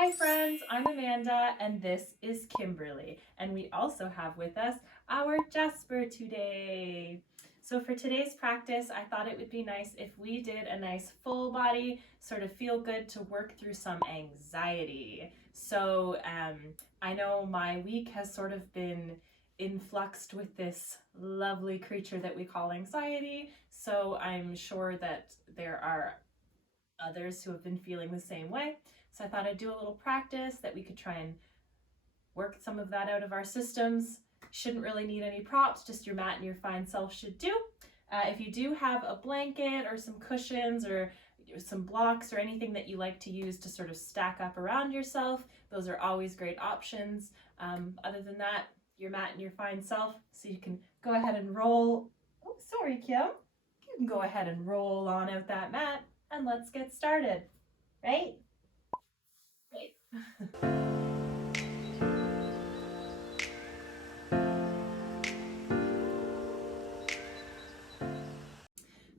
Hi friends, I'm Amanda and this is Kimberly, and we also have with us our Jasper today. So for today's practice, I thought it would be nice if we did a nice full body, sort of feel good to work through some anxiety. So I know my week has sort of been influxed with this lovely creature that we call anxiety. So I'm sure that there are others who have been feeling the same way. So I thought I'd do a little practice that we could try and work some of that out of our systems. Shouldn't really need any props, just your mat and your fine self should do. If you do have a blanket or some cushions or some blocks or anything that you like to use to sort of stack up around yourself, those are always great options. Other than that, your mat and your fine self, so you can go ahead and roll. Oh, sorry, Kim. You can go ahead and roll on out that mat and let's get started, right? Right.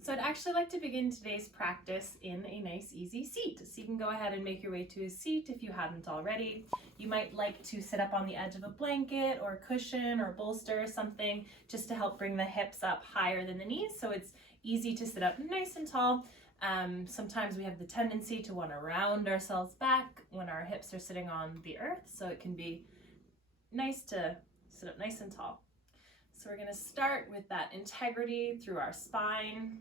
So I'd actually like to begin today's practice in a nice easy seat. So you can go ahead and make your way to a seat if you haven't already. You might like to sit up on the edge of a blanket or a cushion or a bolster or something just to help bring the hips up higher than the knees so it's easy to sit up nice and tall. Sometimes we have the tendency to want to round ourselves back when our hips are sitting on the earth, so it can be nice to sit up nice and tall. So we're going to start with that integrity through our spine.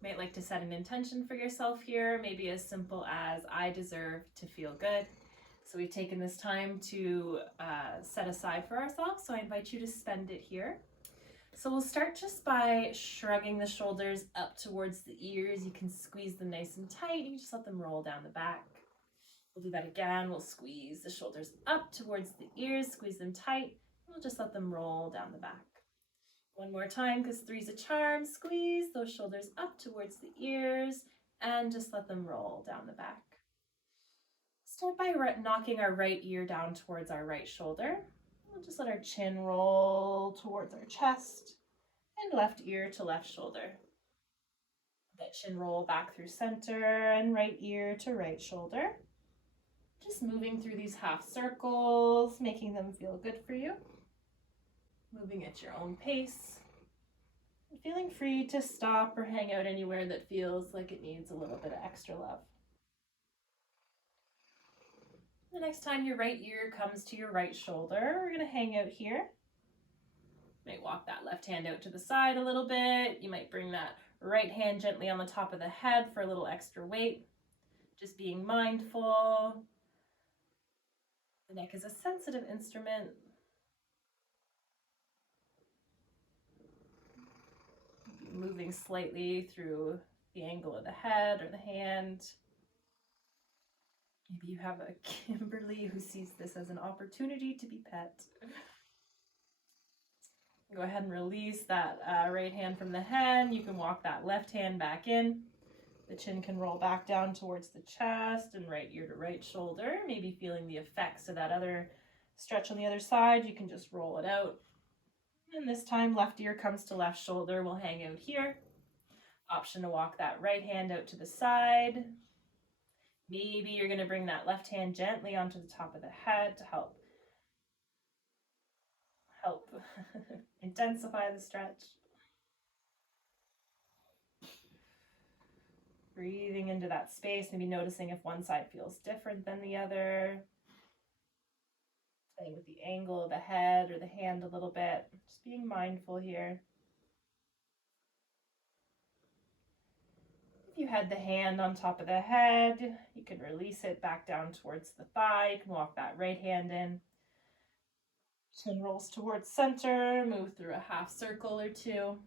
You might like to set an intention for yourself here, maybe as simple as I deserve to feel good. So we've taken this time to set aside for ourselves, so I invite you to spend it here. So we'll start just by shrugging the shoulders up towards the ears. You can squeeze them nice and tight. You can just let them roll down the back. We'll do that again. We'll squeeze the shoulders up towards the ears, squeeze them tight. We'll just let them roll down the back. One more time, because three's a charm. Squeeze those shoulders up towards the ears and just let them roll down the back. Start by knocking our right ear down towards our right shoulder. We'll just let our chin roll towards our chest and left ear to left shoulder. That chin roll back through center and right ear to right shoulder. Just moving through these half circles, making them feel good for you. Moving at your own pace. And feeling free to stop or hang out anywhere that feels like it needs a little bit of extra love. The next time your right ear comes to your right shoulder, we're going to hang out here. You might walk that left hand out to the side a little bit. You might bring that right hand gently on the top of the head for a little extra weight. Just being mindful. The neck is a sensitive instrument. Moving slightly through the angle of the head or the hand. Maybe you have a Kimberly who sees this as an opportunity to be pet. Go ahead and release that right hand from the head. You can walk that left hand back in. The chin can roll back down towards the chest and right ear to right shoulder. Maybe feeling the effects of that other stretch on the other side. You can just roll it out. And this time left ear comes to left shoulder. We'll hang out here. Option to walk that right hand out to the side. Maybe you're going to bring that left hand gently onto the top of the head to help intensify the stretch. Breathing into that space, maybe noticing if one side feels different than the other. Playing with the angle of the head or the hand a little bit. Just being mindful here. If you had the hand on top of the head, you can release it back down towards the thigh. You can walk that right hand in. Chin rolls towards center, move through a half circle or two.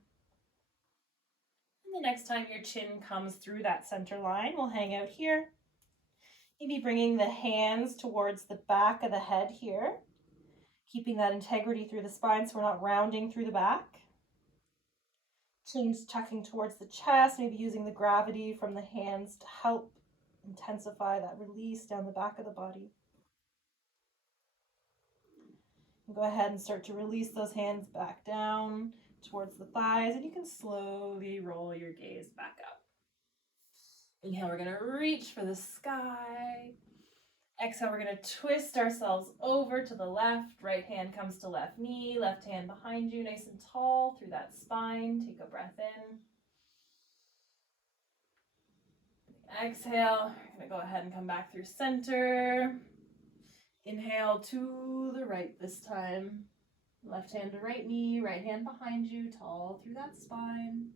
And the next time your chin comes through that center line, we'll hang out here. Maybe bringing the hands towards the back of the head here, keeping that integrity through the spine so we're not rounding through the back. Chin's tucking towards the chest, maybe using the gravity from the hands to help intensify that release down the back of the body. And go ahead and start to release those hands back down towards the thighs, and you can slowly roll your gaze back up. Inhale, we're going to reach for the sky. Exhale, we're going to twist ourselves over to the left. Right hand comes to left knee, left hand behind you, nice and tall through that spine. Take a breath in. Exhale, we're going to go ahead and come back through center. Inhale to the right this time. Left hand to right knee, right hand behind you, tall through that spine.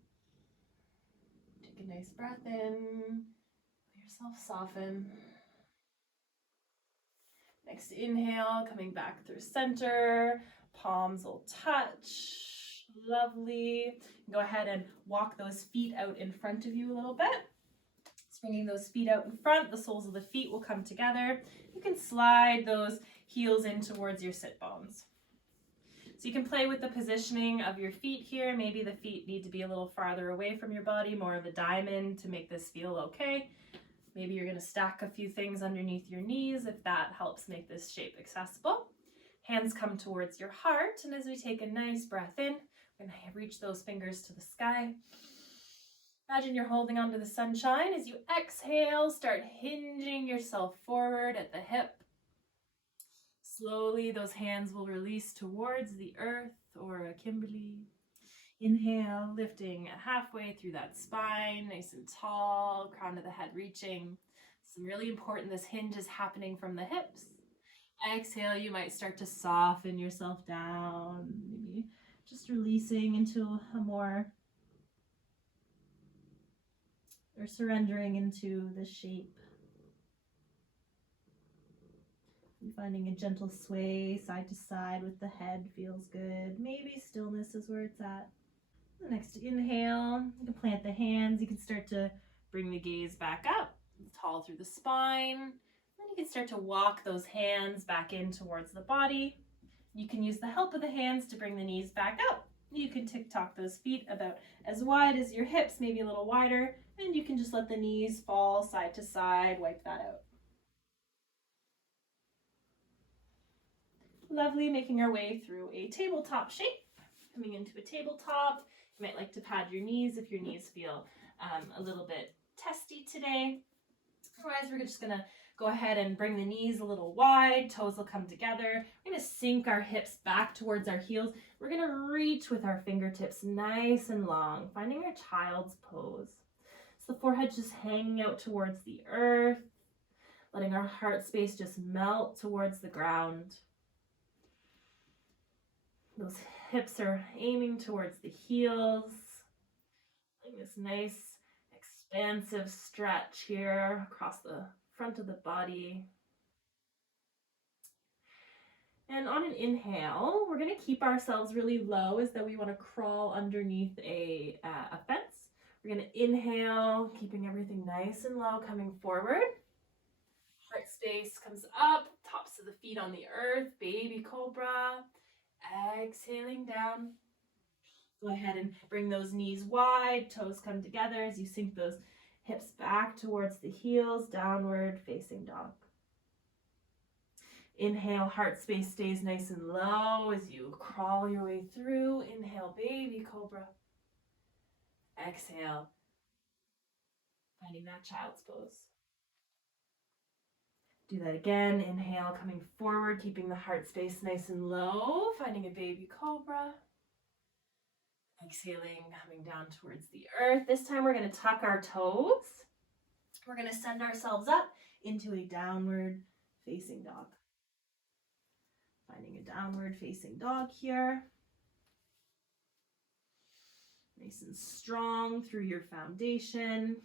Take a nice breath in. Let yourself soften. Next inhale, coming back through center. Palms will touch. Lovely. Go ahead and walk those feet out in front of you a little bit. Swinging those feet out in front, the soles of the feet will come together. You can slide those heels in towards your sit bones. So you can play with the positioning of your feet here. Maybe the feet need to be a little farther away from your body, more of a diamond to make this feel okay. Maybe you're going to stack a few things underneath your knees if that helps make this shape accessible. Hands come towards your heart, and as we take a nice breath in, we're going to reach those fingers to the sky. Imagine you're holding onto the sunshine. As you exhale, start hinging yourself forward at the hip. Slowly, those hands will release towards the earth or a Kimberly. Inhale, lifting halfway through that spine, nice and tall, crown of the head reaching. It's really important this hinge is happening from the hips. Exhale, you might start to soften yourself down, maybe just releasing into a more, or surrendering into the shape. Finding a gentle sway side to side with the head feels good. Maybe stillness is where it's at. The next inhale, you can plant the hands. You can start to bring the gaze back up, tall through the spine. Then you can start to walk those hands back in towards the body. You can use the help of the hands to bring the knees back up. You can tick-tock those feet about as wide as your hips, maybe a little wider, and you can just let the knees fall side to side, wipe that out. Lovely, making our way through a tabletop shape. Coming into a tabletop, you might like to pad your knees if your knees feel a little bit testy today. Otherwise, we're just gonna go ahead and bring the knees a little wide, toes will come together. We're gonna sink our hips back towards our heels. We're gonna reach with our fingertips nice and long, finding our child's pose. So the forehead just hanging out towards the earth, letting our heart space just melt towards the ground. Those hips are aiming towards the heels. Like this nice expansive stretch here across the front of the body. And on an inhale, we're going to keep ourselves really low as though we want to crawl underneath a fence. We're going to inhale, keeping everything nice and low, coming forward. Heart space comes up, tops of the feet on the earth, baby cobra. Exhaling down. Go ahead and bring those knees wide, toes come together as you sink those hips back towards the heels, downward facing dog. Inhale, heart space stays nice and low as you crawl your way through. Inhale, baby cobra. Exhale, finding that child's pose. Do that again. Inhale, coming forward, keeping the heart space nice and low, finding a baby cobra. Exhaling, coming down towards the earth. This time we're going to tuck our toes. We're going to send ourselves up into a downward facing dog. Finding a downward facing dog here. Nice and strong through your foundation.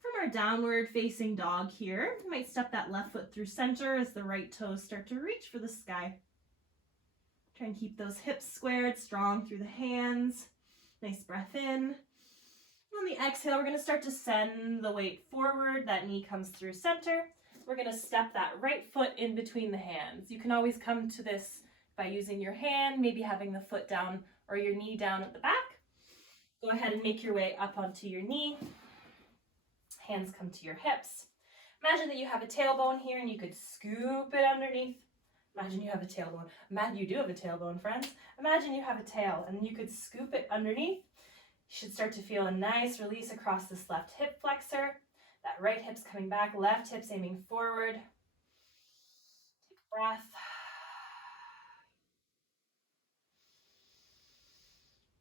From our downward facing dog here, you might step that left foot through center as the right toes start to reach for the sky. Try and keep those hips squared, strong through the hands. Nice breath in. On the exhale, we're going to start to send the weight forward. That knee comes through center. We're going to step that right foot in between the hands. You can always come to this by using your hand, maybe having the foot down or your knee down at the back. Go ahead and make your way up onto your knee. Hands come to your hips. Imagine that you have a tailbone here and you could scoop it underneath. Imagine you have a tailbone. Imagine you do have a tailbone, friends. Imagine you have a tail and you could scoop it underneath. You should start to feel a nice release across this left hip flexor. That right hip's coming back, left hip's aiming forward. Breath.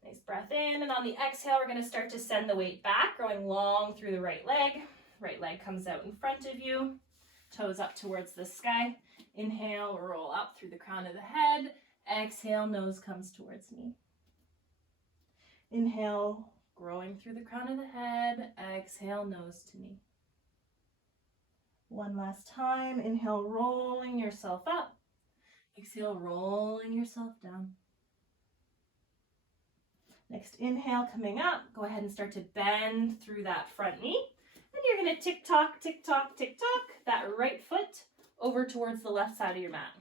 Nice breath in, and on the exhale, we're going to start to send the weight back, growing long through the right leg. Right leg comes out in front of you, toes up towards the sky. Inhale, roll up through the crown of the head. Exhale, nose comes towards knee. Inhale, growing through the crown of the head. Exhale, nose to knee. One last time. Inhale, rolling yourself up. Exhale, rolling yourself down. Next inhale, coming up. Go ahead and start to bend through that front knee. And you're going to tick-tock, tick-tock, tick-tock that right foot over towards the left side of your mat.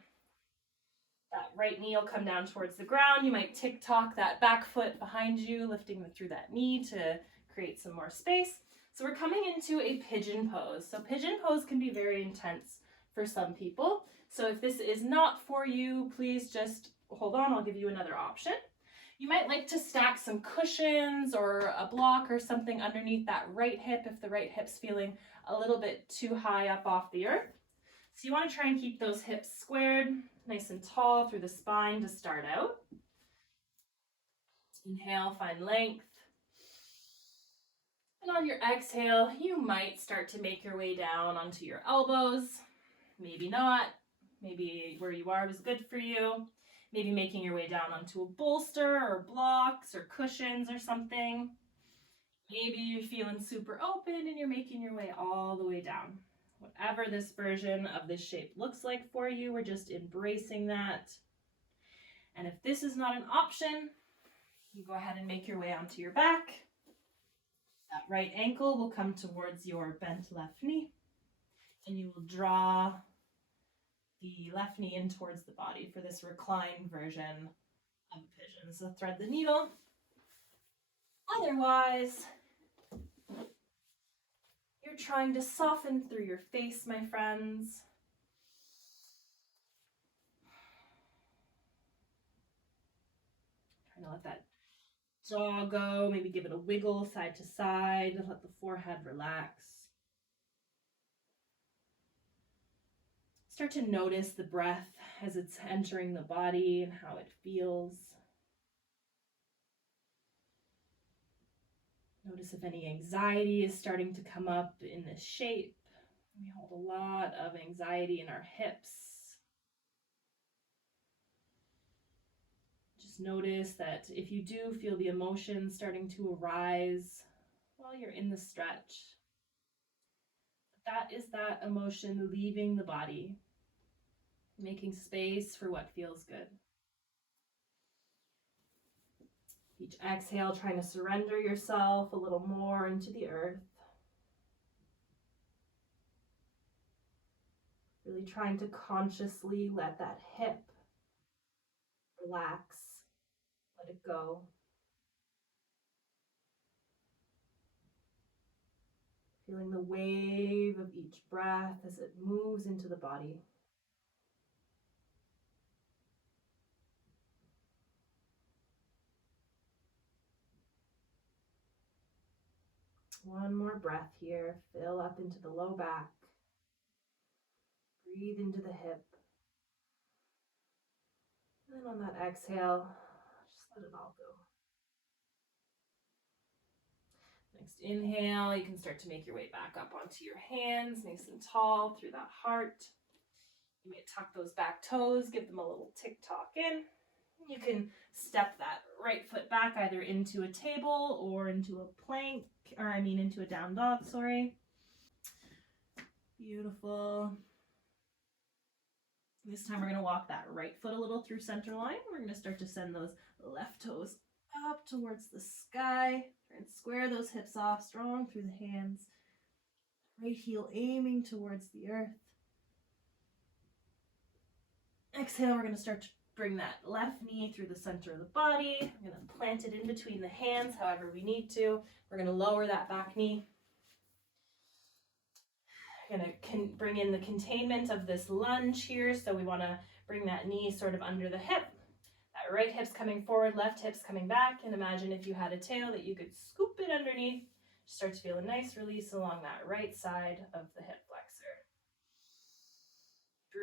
That right knee will come down towards the ground. You might tick-tock that back foot behind you, lifting through that knee to create some more space. So we're coming into a pigeon pose. So pigeon pose can be very intense for some people. So if this is not for you, please just hold on. I'll give you another option. You might like to stack some cushions or a block or something underneath that right hip if the right hip's feeling a little bit too high up off the earth. So you want to try and keep those hips squared, nice and tall through the spine to start out. Inhale, find length. And on your exhale, you might start to make your way down onto your elbows. Maybe not. Maybe where you are was good for you. Maybe making your way down onto a bolster or blocks or cushions or something. Maybe you're feeling super open and you're making your way all the way down. Whatever this version of this shape looks like for you, we're just embracing that. And if this is not an option, you go ahead and make your way onto your back. That right ankle will come towards your bent left knee, and you will draw the left knee in towards the body for this reclined version of a pigeon. So thread the needle. Otherwise, you're trying to soften through your face, my friends. Trying to let that jaw go, maybe give it a wiggle side to side, let the forehead relax. Start to notice the breath as it's entering the body and how it feels. Notice if any anxiety is starting to come up in this shape. We hold a lot of anxiety in our hips. Just notice that if you do feel the emotion starting to arise while you're in the stretch, that is that emotion leaving the body, making space for what feels good. Each exhale, trying to surrender yourself a little more into the earth. Really trying to consciously let that hip relax, let it go. Feeling the wave of each breath as it moves into the body. One more breath here. Fill up into the low back. Breathe into the hip. And then on that exhale, just let it all go. Next inhale, you can start to make your way back up onto your hands, nice and tall through that heart. You may tuck those back toes, give them a little tick-tock in. You can step that right foot back either into a table or into a plank, into a down dog, sorry. Beautiful. This time we're going to walk that right foot a little through center line. We're going to start to send those left toes up towards the sky. Try and square those hips off, strong through the hands. Right heel aiming towards the earth. Exhale, we're going to start to bring that left knee through the center of the body. We're going to plant it in between the hands however we need to. We're going to lower that back knee. We're going to bring in the containment of this lunge here. So we want to bring that knee sort of under the hip. That right hip's coming forward, left hip's coming back. And imagine if you had a tail that you could scoop it underneath. Start to feel a nice release along that right side of the hip flexor.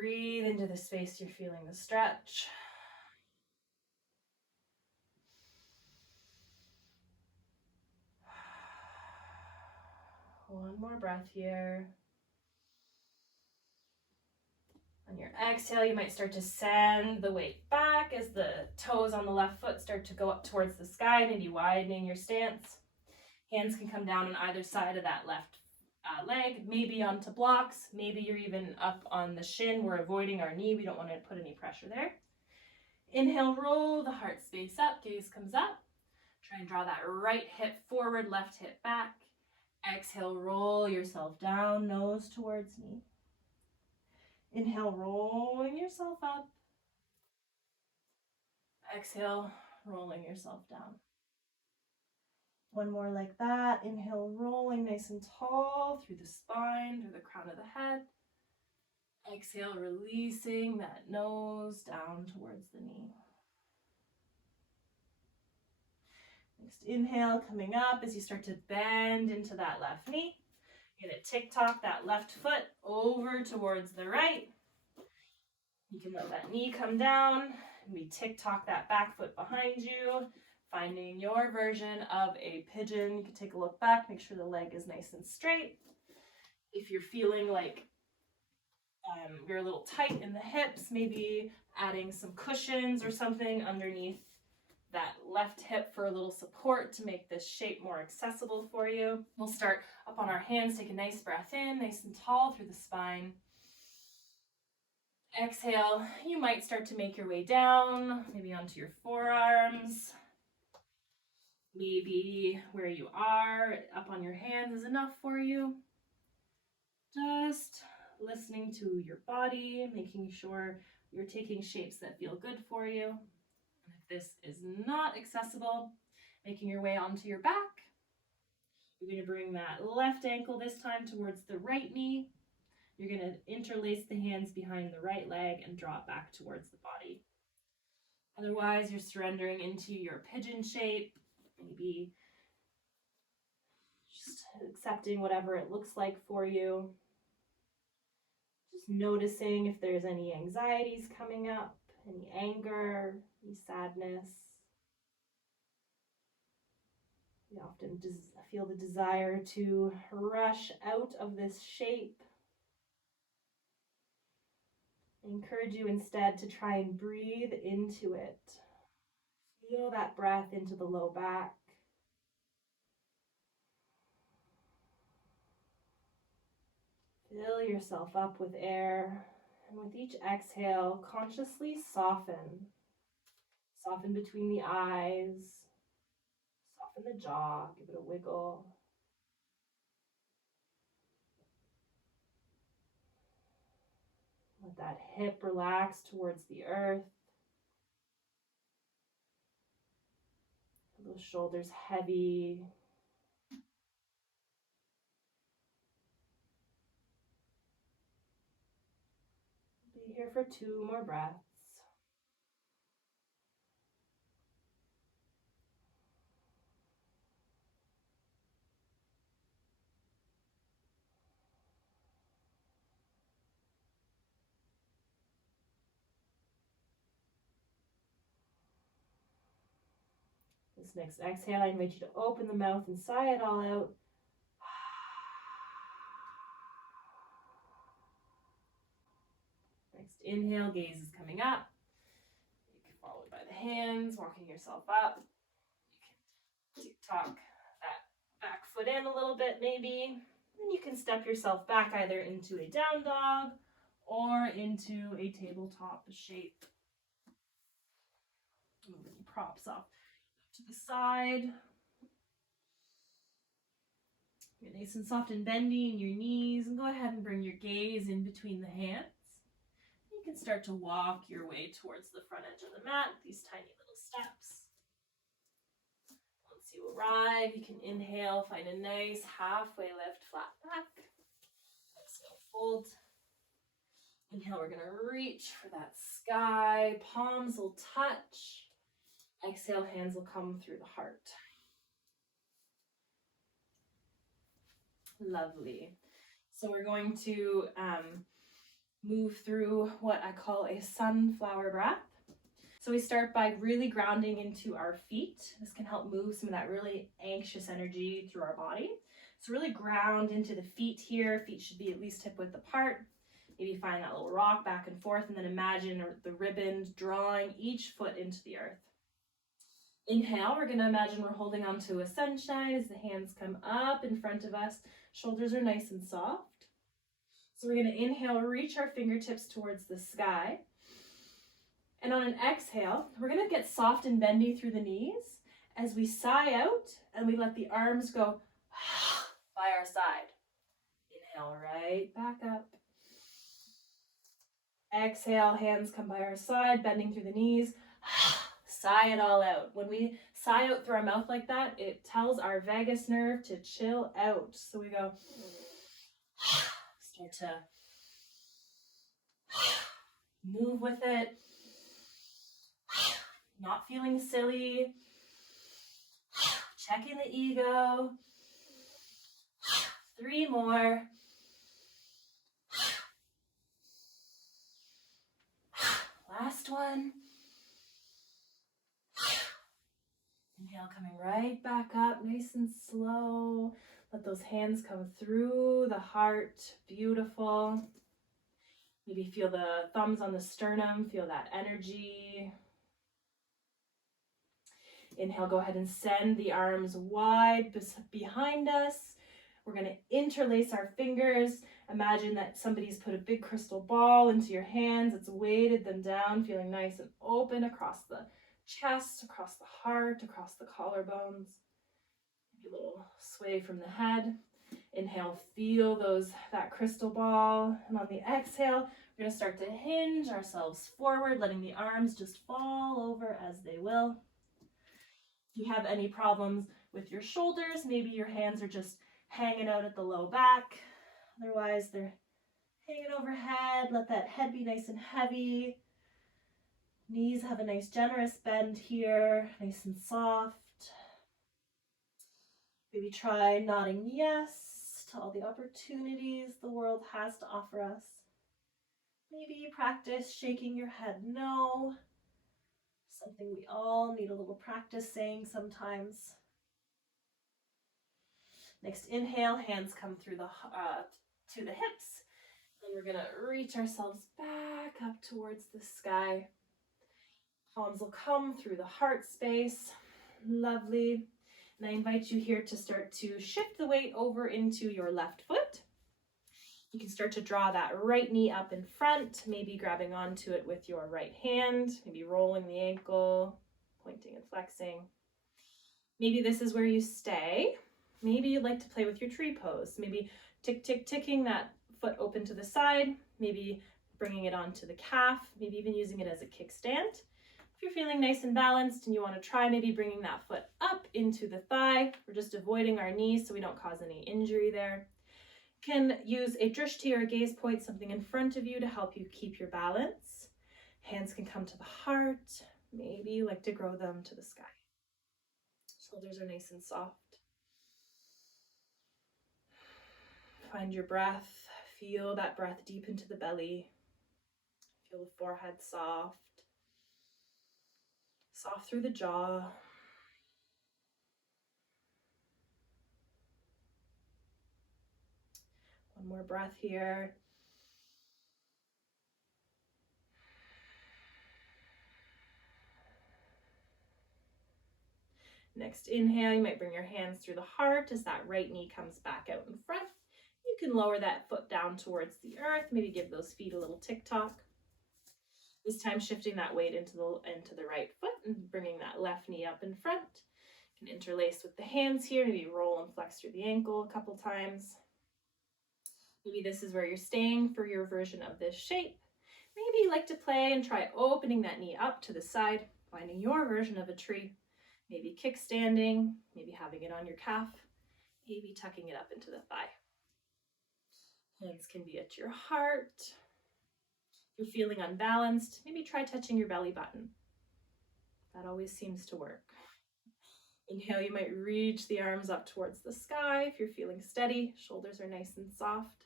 breathe into the space you're feeling the stretch. One more breath here. On your exhale, you might start to send the weight back as the toes on the left foot start to go up towards the sky, maybe widening your stance. Hands can come down on either side of that left leg, maybe onto blocks. Maybe you're even up on the shin. We're avoiding our knee. We don't want to put any pressure there. Inhale, roll the heart space up, gaze comes up. Try and draw that right hip forward, left hip back. Exhale, roll yourself down, nose towards knee. Inhale, rolling yourself up. Exhale, rolling yourself down. One more like that. Inhale, rolling nice and tall through the spine, through the crown of the head. Exhale, releasing that nose down towards the knee. Next inhale, coming up as you start to bend into that left knee. You're going to tick-tock that left foot over towards the right. You can let that knee come down, and we tick-tock that back foot behind you, finding your version of a pigeon. You can take a look back, make sure the leg is nice and straight. If you're feeling like you're a little tight in the hips, maybe adding some cushions or something underneath that left hip for a little support to make this shape more accessible for you. We'll start up on our hands, take a nice breath in, nice and tall through the spine. Exhale, you might start to make your way down, maybe onto your forearms. Maybe where you are, up on your hands is enough for you. Just listening to your body, making sure you're taking shapes that feel good for you. And if this is not accessible, making your way onto your back. You're going to bring that left ankle this time towards the right knee. You're going to interlace the hands behind the right leg and draw it back towards the body. Otherwise, you're surrendering into your pigeon shape, maybe just accepting whatever it looks like for you. Just noticing if there's any anxieties coming up, any anger, any sadness. We often feel the desire to rush out of this shape. I encourage you instead to try and breathe into it. Feel that breath into the low back. Fill yourself up with air, and with each exhale, consciously soften. Soften between the eyes, soften the jaw, give it a wiggle. Let that hip relax towards the earth. Those shoulders heavy. Be here for 2 more breaths. This next exhale, I invite you to open the mouth and sigh it all out. Next inhale, gaze is coming up. You can follow it by the hands, walking yourself up. You can tick-tock that back foot in a little bit maybe. And you can step yourself back either into a down dog or into a tabletop shape. Moving props off to the side. Get nice and soft and bendy in your knees, and go ahead and bring your gaze in between the hands. You can start to walk your way towards the front edge of the mat with these tiny little steps. Once you arrive, you can inhale, find a nice halfway lift, flat back. Exhale, fold. Inhale, we're going to reach for that sky. Palms will touch. Exhale, hands will come through the heart. Lovely. So we're going to move through what I call a sunflower breath. So we start by really grounding into our feet. This can help move some of that really anxious energy through our body. So really ground into the feet here. Feet should be at least hip width apart. Maybe find that little rock back and forth, and then imagine the ribbons drawing each foot into the earth. Inhale, we're gonna imagine we're holding onto a sunshine as the hands come up in front of us. Shoulders are nice and soft. So we're gonna inhale, reach our fingertips towards the sky. And on an exhale, we're gonna get soft and bendy through the knees as we sigh out and we let the arms go by our side. Inhale, right back up. Exhale, hands come by our side, bending through the knees. Sigh it all out. When we sigh out through our mouth like that, it tells our vagus nerve to chill out. So we go, start to move with it. Not feeling silly. Checking the ego. 3 more. Last one. Inhale, coming right back up, nice and slow. Let those hands come through the heart. Beautiful. Maybe feel the thumbs on the sternum, feel that energy. Inhale, go ahead and send the arms wide behind us. We're going to interlace our fingers. Imagine that somebody's put a big crystal ball into your hands. It's weighted them down, feeling nice and open across the chest, across the heart, across the collarbones. Maybe a little sway from the head. Inhale, feel that crystal ball. And on the exhale, we're going to start to hinge ourselves forward, letting the arms just fall over as they will. If you have any problems with your shoulders, maybe your hands are just hanging out at the low back. Otherwise, they're hanging overhead. Let that head be nice and heavy. Knees have a nice generous bend here, nice and soft. Maybe try nodding yes to all the opportunities the world has to offer us. Maybe practice shaking your head no. Something we all need a little practice saying sometimes. Next inhale, hands come through to the hips. Then we're gonna reach ourselves back up towards the sky. Palms will come through the heart space. Lovely. And I invite you here to start to shift the weight over into your left foot. You can start to draw that right knee up in front, maybe grabbing onto it with your right hand, maybe rolling the ankle, pointing and flexing. Maybe this is where you stay. Maybe you'd like to play with your tree pose. Maybe ticking that foot open to the side, maybe bringing it onto the calf, maybe even using it as a kickstand. If you're feeling nice and balanced and you want to try maybe bringing that foot up into the thigh, we're just avoiding our knees so we don't cause any injury there. You can use a drishti or a gaze point, something in front of you to help you keep your balance. Hands can come to the heart. Maybe you like to grow them to the sky. Shoulders are nice and soft. Find your breath. Feel that breath deep into the belly. Feel the forehead soft. Soft through the jaw. One more breath here. Next inhale, you might bring your hands through the heart as that right knee comes back out in front. You can lower that foot down towards the earth, maybe give those feet a little tick-tock. This time shifting that weight into the right foot and bringing that left knee up in front. You can interlace with the hands here, maybe roll and flex through the ankle a couple times. Maybe this is where you're staying for your version of this shape. Maybe you like to play and try opening that knee up to the side, finding your version of a tree. Maybe kickstanding, maybe having it on your calf, maybe tucking it up into the thigh. Hands can be at your heart. If you're feeling unbalanced, maybe try touching your belly button. That always seems to work. Inhale, you might reach the arms up towards the sky. If you're feeling steady, shoulders are nice and soft.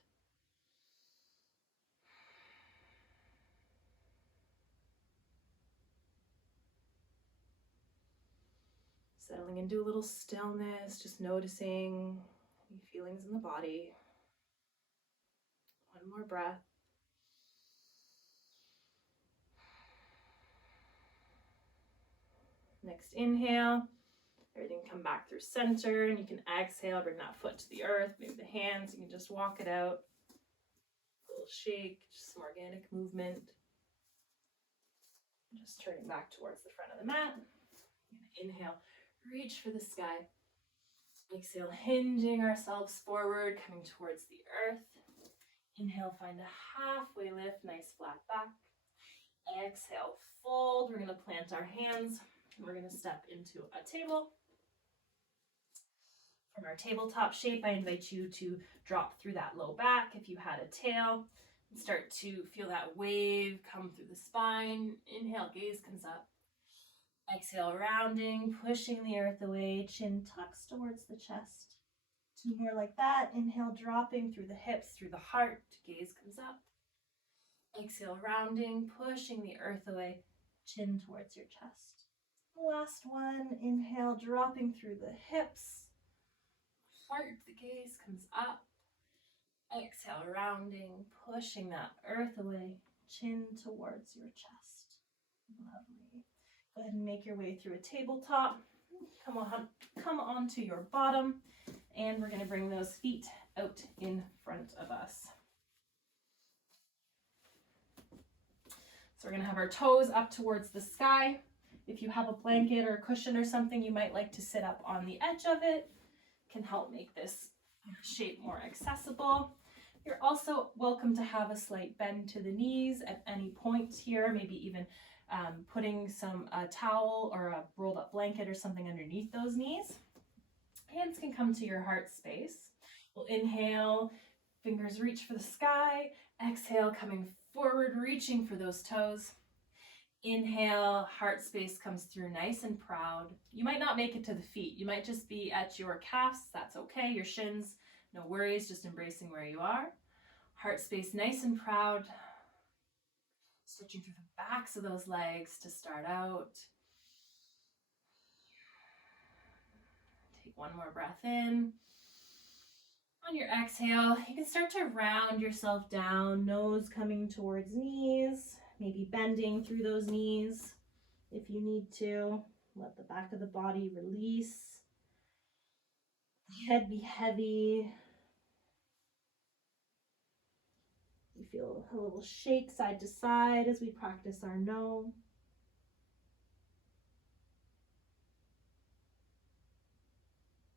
Settling into a little stillness, just noticing any feelings in the body. One more breath. Next inhale, everything come back through center, and you can exhale, bring that foot to the earth, maybe the hands, you can just walk it out. A little shake, just some organic movement. Just turning back towards the front of the mat. Inhale, reach for the sky. Exhale, hinging ourselves forward, coming towards the earth. Inhale, find a halfway lift, nice flat back. Exhale, fold. We're going to plant our hands. We're going to step into a table. From our tabletop shape, I invite you to drop through that low back if you had a tail. And start to feel that wave come through the spine. Inhale, gaze comes up. Exhale, rounding, pushing the earth away. Chin tucks towards the chest. 2 more like that. Inhale, dropping through the hips, through the heart. Gaze comes up. Exhale, rounding, pushing the earth away. Chin towards your chest. Last one. Inhale, dropping through the hips. Heart, the gaze comes up. Exhale, rounding, pushing that earth away. Chin towards your chest. Lovely. Go ahead and make your way through a tabletop. Come onto your bottom, and we're going to bring those feet out in front of us. So we're going to have our toes up towards the sky. If you have a blanket or a cushion or something, you might like to sit up on the edge of it. Can help make this shape more accessible. You're also welcome to have a slight bend to the knees at any point here, maybe even putting some towel or a rolled up blanket or something underneath those knees. Hands can come to your heart space. We'll inhale, fingers reach for the sky. Exhale, coming forward, reaching for those toes. Inhale, heart space comes through nice and proud. You might not make it to the feet. You might just be at your calves. That's okay. Your shins, no worries, just embracing where you are. Heart space nice and proud. Stretching through the backs of those legs to start out. Take one more breath in. On your exhale, you can start to round yourself down, nose coming towards knees, maybe bending through those knees if you need to. Let the back of the body release. Head be heavy. You feel a little shake side to side as we practice our no.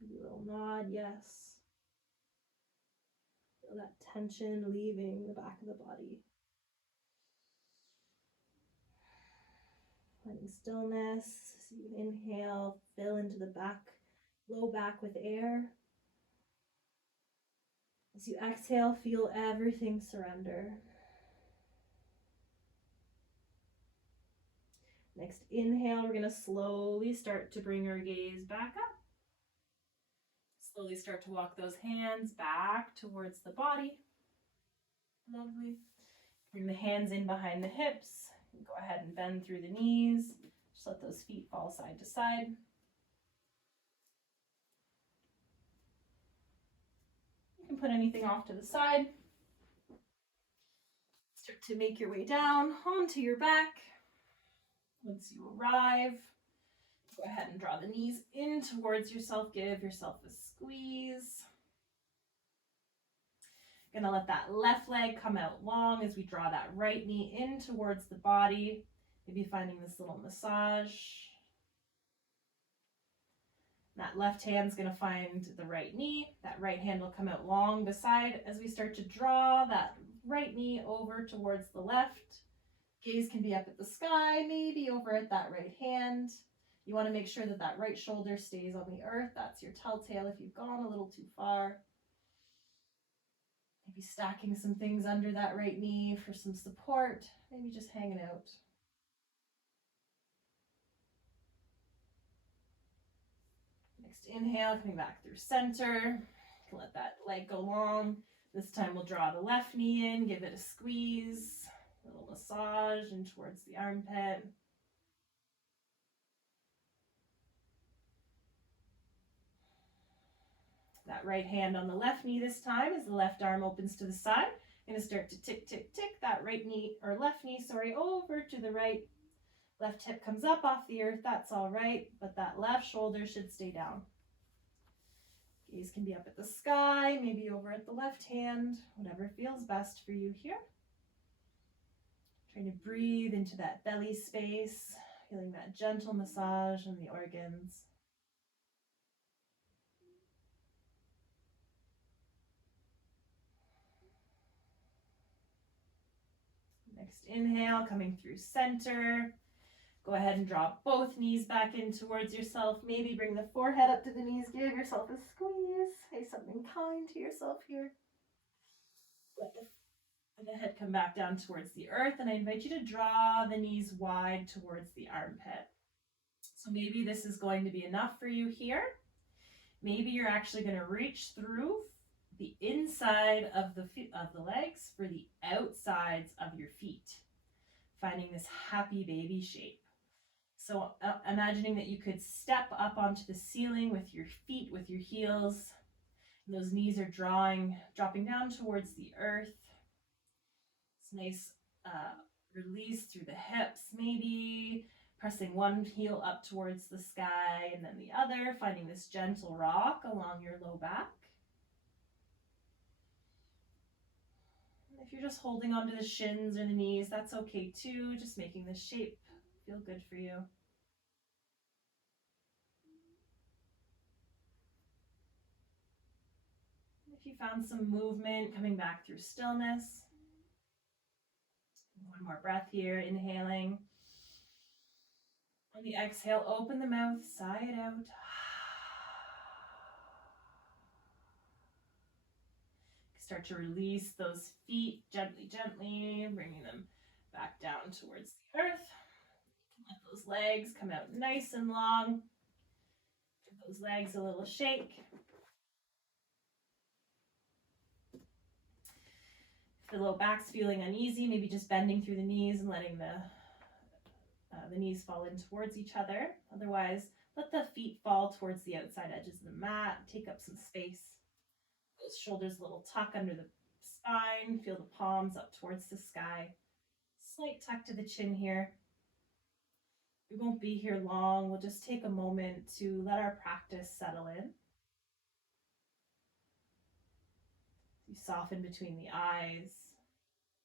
Maybe a little nod, yes. Feel that tension leaving the back of the body. Finding stillness. So you inhale, fill into the back, low back with air. As you exhale, feel everything surrender. Next inhale, we're going to slowly start to bring our gaze back up. Slowly start to walk those hands back towards the body. Lovely. Bring the hands in behind the hips. Go ahead and bend through the knees. Just let those feet fall side to side. You can put anything off to the side. Start to make your way down onto your back. Once you arrive, go ahead and draw the knees in towards yourself. Give yourself a squeeze. Gonna let that left leg come out long as we draw that right knee in towards the body. Maybe finding this little massage. That left hand's gonna find the right knee. That right hand will come out long beside as we start to draw that right knee over towards the left. Gaze can be up at the sky, maybe over at that right hand. You want to make sure that that right shoulder stays on the earth. That's your telltale if you've gone a little too far. Maybe stacking some things under that right knee for some support. Maybe just hanging out. Next inhale, coming back through center. You can let that leg go long. This time we'll draw the left knee in, give it a squeeze. A little massage in towards the armpit. That right hand on the left knee this time as the left arm opens to the side. I'm going to start to tick, tick, tick that right knee, or left knee, sorry, over to the right. Left hip comes up off the earth, that's all right, but that left shoulder should stay down. Gaze can be up at the sky, maybe over at the left hand, whatever feels best for you here. Trying to breathe into that belly space, feeling that gentle massage on the organs. Next inhale, coming through center. Go ahead and drop both knees back in towards yourself. Maybe bring the forehead up to the knees. Give yourself a squeeze. Say something kind to yourself here. Let the head come back down towards the earth. And I invite you to draw the knees wide towards the armpit. So maybe this is going to be enough for you here. Maybe you're actually going to reach through the inside of the legs for the outsides of your feet, finding this happy baby shape. So imagining that you could step up onto the ceiling with your feet, with your heels, and those knees are dropping down towards the earth. It's nice release through the hips, maybe pressing one heel up towards the sky and then the other, finding this gentle rock along your low back. If you're just holding onto the shins or the knees, that's okay too, just making the shape feel good for you. If you found some movement coming back through stillness. One more breath here, inhaling. On the exhale, open the mouth, sigh it out. Start to release those feet gently, gently, bringing them back down towards the earth. Let those legs come out nice and long. Give those legs a little shake. If the low back's feeling uneasy, maybe just bending through the knees and letting the knees fall in towards each other. Otherwise, let the feet fall towards the outside edges of the mat. Take up some space. Those shoulders a little tuck under the spine. Feel the palms up towards the sky. Slight tuck to the chin here. We won't be here long. We'll just take a moment to let our practice settle in. You soften between the eyes.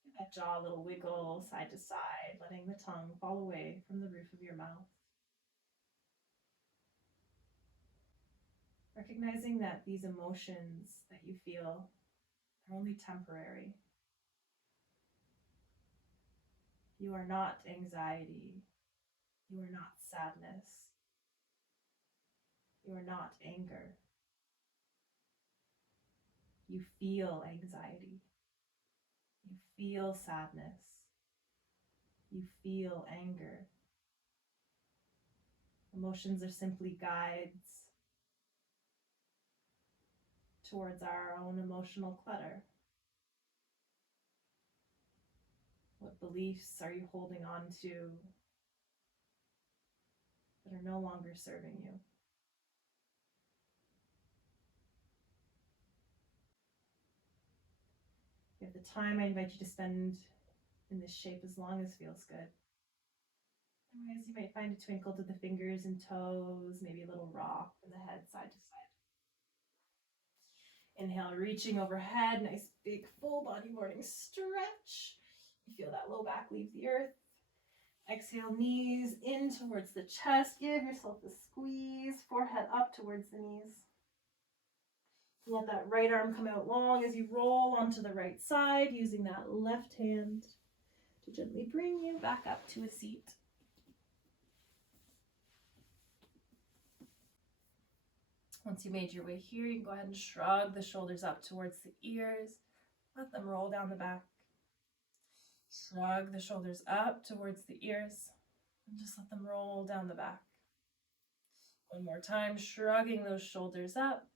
Give that jaw a little wiggle side to side, letting the tongue fall away from the roof of your mouth. Recognizing that these emotions that you feel are only temporary. You are not anxiety. You are not sadness. You are not anger. You feel anxiety. You feel sadness. You feel anger. Emotions are simply guides towards our own emotional clutter. What beliefs are you holding on to that are no longer serving you? If you have the time, I invite you to spend in this shape as long as feels good. Otherwise, you might find a twinkle to the fingers and toes, maybe a little rock from the head side to side. Inhale, reaching overhead, nice big full body morning stretch. You feel that low back leave the earth. Exhale, knees in towards the chest. Give yourself a squeeze, forehead up towards the knees. Let that right arm come out long as you roll onto the right side, using that left hand to gently bring you back up to a seat. Once you made your way here, you can go ahead and shrug the shoulders up towards the ears. Let them roll down the back. Shrug the shoulders up towards the ears and just let them roll down the back. One more time, shrugging those shoulders up,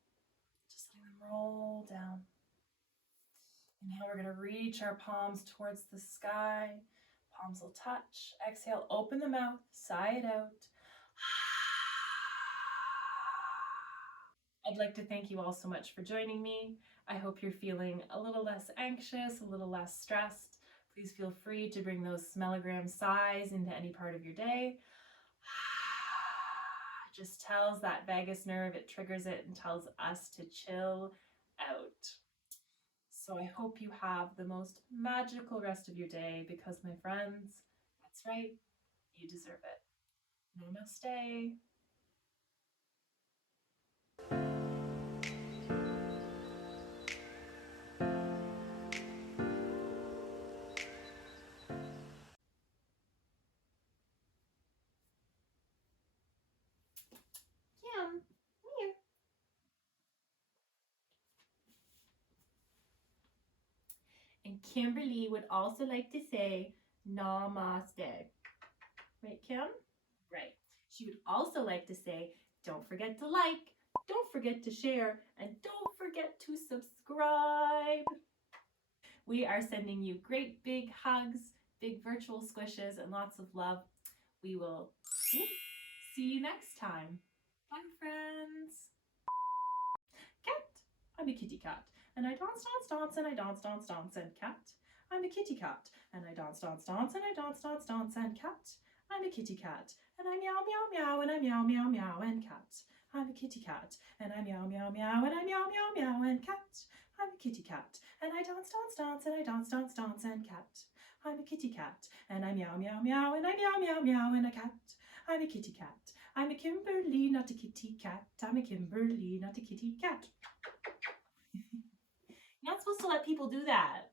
just letting them roll down. Inhale, we're going to reach our palms towards the sky. Palms will touch. Exhale, open the mouth, sigh it out. I'd like to thank you all so much for joining me. I hope you're feeling a little less anxious, a little less stressed. Please feel free to bring those smellogram sighs into any part of your day. Just tells that vagus nerve, it triggers it and tells us to chill out. So I hope you have the most magical rest of your day because, my friends, that's right, you deserve it. Namaste. Kim, here. And Kimberly would also like to say namaste. Right, Kim? Right. She would also like to say, don't forget to like, don't forget to share, and don't forget to subscribe. We are sending you great big hugs, big virtual squishes, and lots of love. We will see you next time. Bye, friends. Cat. I'm a kitty cat, and I dance, dance, dance, and I dance, dance, dance, and cat. I'm a kitty cat, and I dance, dance, dance, and I dance, dance, dance, and cat. I'm a kitty cat, and I meow, meow, meow, and I meow, meow, meow, and cat. I'm a kitty cat, and I meow, meow, meow, and I meow, meow, meow, and cat. I'm a kitty cat, and I dance, dance, dance, and I dance, dance, dance, and cat. I'm a kitty cat, and I meow, meow, meow, and I meow, meow, meow, and a cat. I'm a kitty cat. I'm a Kimberly, not a kitty cat. I'm a Kimberly, not a kitty cat. You're not supposed to let people do that.